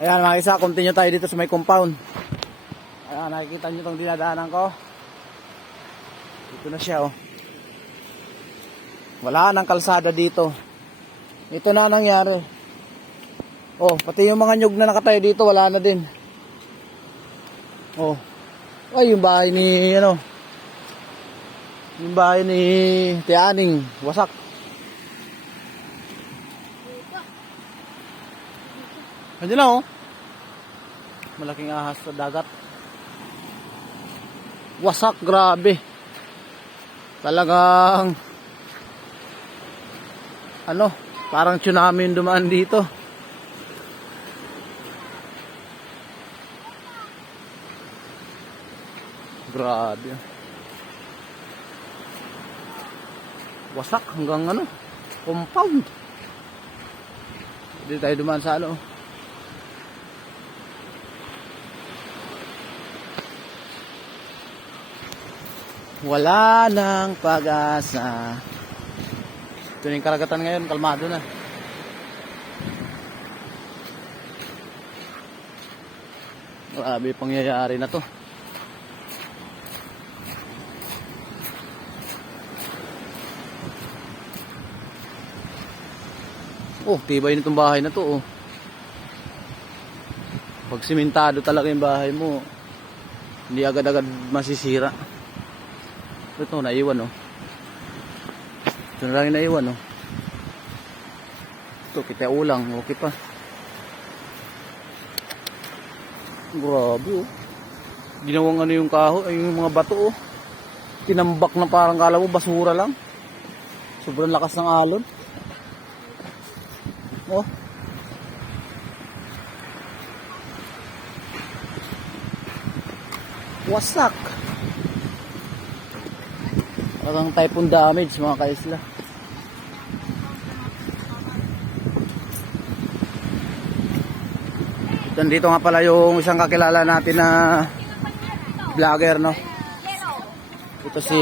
Ayan mga isa, continue tayo dito sa may compound. Ayan, nakikita nyo itong dinadaanan ko. Dito na siya oh. Wala nang kalsada dito. Ito na nangyari. Oh, pati yung mga nyug na nakatayo dito, wala na din. Oh. Ay, yung bahay ni ano. Yung bahay ni Tianing, wasak. Andiyan na oh. Malaking ahas sa dagat. Wasak, grabe. Talagang ano, parang tsunami yung dumaan dito. Grabe. Wasak hanggang ano, compound. Hindi tayo dumaan sa ano. Wala nang pag-asa. Ito yung karagatan ngayon, kalmado na. Grabe pangyayari na to. Oh, tibay nitong bahay na to oh. Pag simentado talaga yung bahay mo, hindi agad-agad masisira. Ito, naiwan oh. Ito na lang yung naiwan oh. Ito, kita ulang, okay pa. Grabe oh. Ginawang ano yung kahoy, ay yung mga bato oh. Tinambak na parang kala mo basura lang. Sobrang lakas ng alon. Oh. Wasak. Parang typhoon damage mga kaisla. Dito nga pala yung isang kakilala natin na vlogger no. Ito si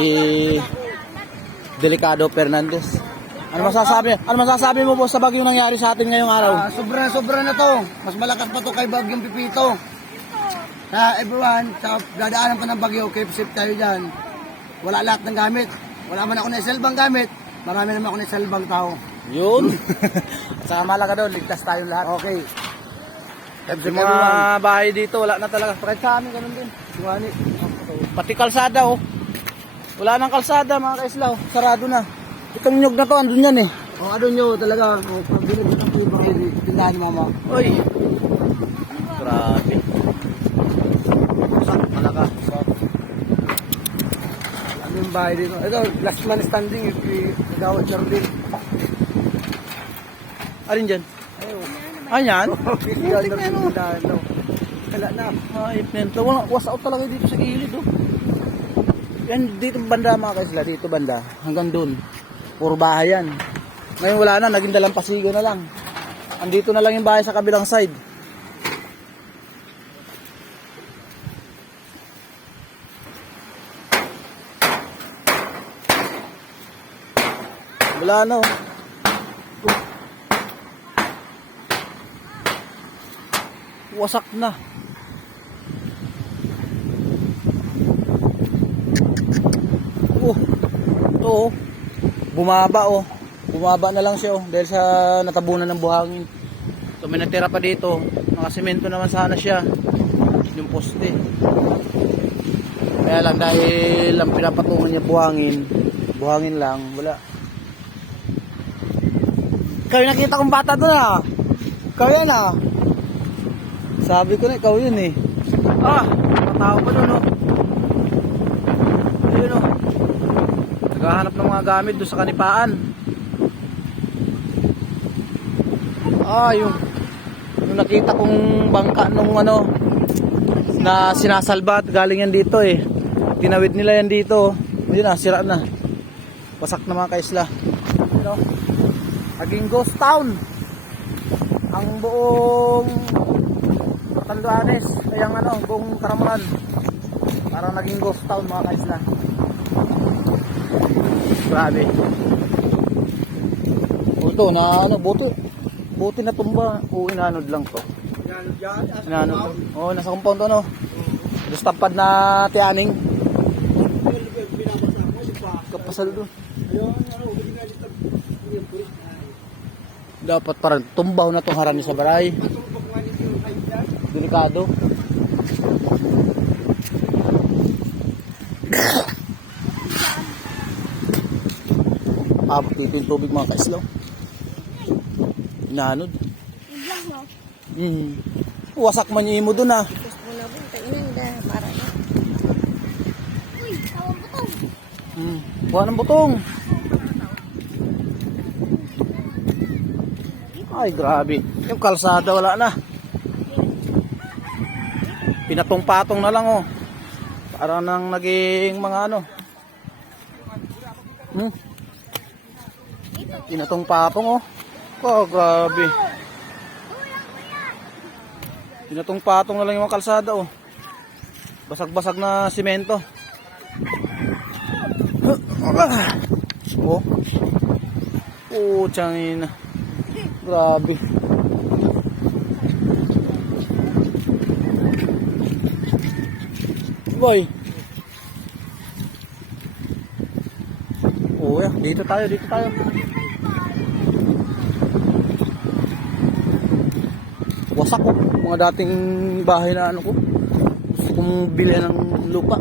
Delicado Fernandez. Ano masasabi mo po sa bagyong nangyari sa atin ngayong araw? Sobra na to. Mas malakas pa to kay bagyong Pipito. Everyone, sa dadaanan pa ng bagyo, keep safe tayo dyan. Wala lahat ng gamit. Wala man ako na isalbang gamit. Marami naman ako na isalbang tao. Yun. Sa malaga doon, ligtas tayong lahat. Okay. Sa mga bahay dito, wala na talaga. Kahit sa amin, ganun din. Sumani. Pati kalsada, oh. Wala nang kalsada, mga kaisla, oh. Sarado na. Itong nyug na to, andun yan, eh. O, ano nyo talaga, pag binagin ang tubo, tindahan ni mama. Uy. Grabe. Saan talaga? Ano yung bahay dito? Ito, last man standing, nagawad na rin. Alin dyan? Ayan? Wala na. Ay, pento. Was out talaga dito sa gilid, oh. Yan, dito banda mga kaisla, dito banda. Hanggang dun. Puro bahay yan. Ngayon wala na, naging dalampasigo na lang. Andito na lang yung bahay sa kabilang side. Wala na, oh. Wasak na. Oh, ito oh. Bumaba oh. Bumaba na lang siya oh dahil sa natabunan ng buhangin. So may natira pa dito. Nakasemento naman sana siya. Yung poste. Kaya lang dahil ang pinapatungan niya buhangin lang, wala. Ikaw yung nakita kong bata doon ah. Ikaw yan ah. Sabi ko na ikaw yun eh. Ah, matao pa doon oh. Ayun oh. Naghahanap ng mga gamit doon sa kanipaan. Ah, yung nakita kong bangka nung ano na sinasalbat galing yan dito eh. Tinawid nila yan dito. Ayun na, sira na. Wasak na mga kaisla. Ayun oh. Naging ghost town. Ang buong Tanduanes, ay ang ano, buong Karamuran. Parang naging ghost town mga kaisla. Grabe. Ito na ano, buti na tumba o inanod lang to. Ano? Oo, nasa compound ano. Gusto tampad na tiyaning. Kapasal doon. Dapat parang tumbaw na tong harami sa baray. Delikado. Abot dito yung tubig mga kaislaw. Inanod. Iblang no. Wasak man yung imo dun ah. Tapos mo na bunta inang da para na. Uy, tawag butong. Buwan ng butong. Ay grabe. Yung kalsada wala na. Pinatong-patong na lang oh. Para nang naging mga ano. Pinatong-patong oh. Oh grabe. Pinatong-patong na lang yung mga kalsada oh. Basag-basag na simento. Oh. Oh, tiyangin. Grabe. Boy. Oh, yeah. Dito tayo. Wasak ko. Mga dating bahay na ano ko. Gusto kong bilhan ng lupa.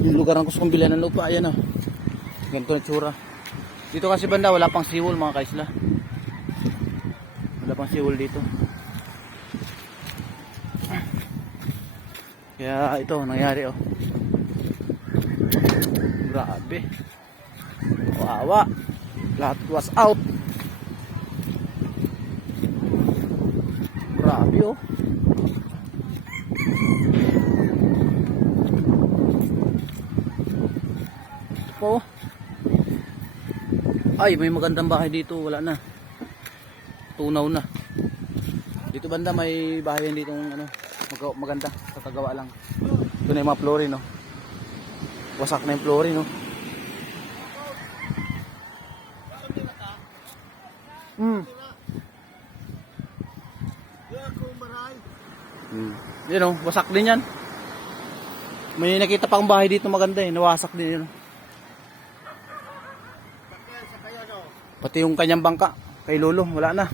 Yung lugar na gusto kong bilhan ng lupa. Ayan oh. Ganito na tsura. Dito kasi banda wala pang siwol mga kaisla. Wala pang siwol dito. Kaya ito nangyari oh. Grabe. Wawa. Lahat was out. Grabe oh. Ito po. Ay, may magandang bahay dito. Wala na. Tunaw na. Dito banda may bahay dito ano, maganda. Kakagawa lang. Ito na yung mga flooring no. Wasak na yung flooring no. Yan o, wasak din yan. May nakita pa akong bahay dito maganda eh, nawasak din yun. Pati yung kanyang bangka, kay Lolo, wala na.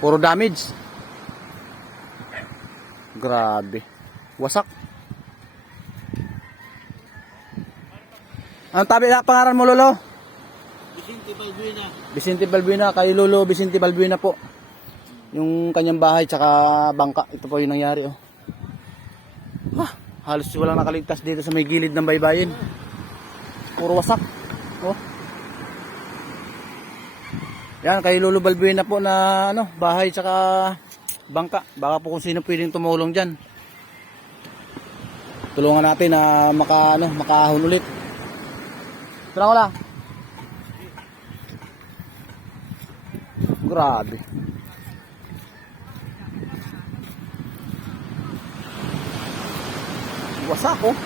Puro damage. Grabe. Wasak. Anong tabi na pangalan mo Lolo? Vicente Balbuena. Vicente Balbuena, kay Lolo Vicente Balbuena po. Yung kanyang bahay tsaka bangka, ito po yung nangyari oh. Halos walang nakaligtas dito sa may gilid ng baybayin. Puro wasak. Oh. Yan kay Lolo Balbuena po na ano, bahay tsaka bangka. Baka po kung sino pwedeng tumulong diyan. Tulungan natin na makahon ulit. Tara wala. Grabe. Wasak oh.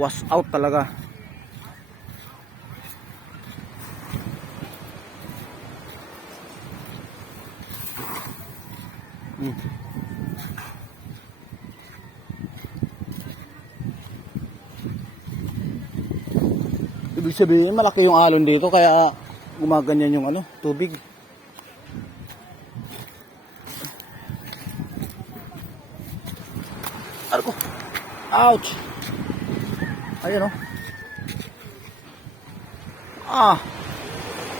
Was out talaga. Ibig sabihin malaki yung alon dito kaya gumaganyan yung ano, tubig. Arko. Ouch. Ayun oh.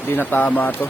Hindi na tama to.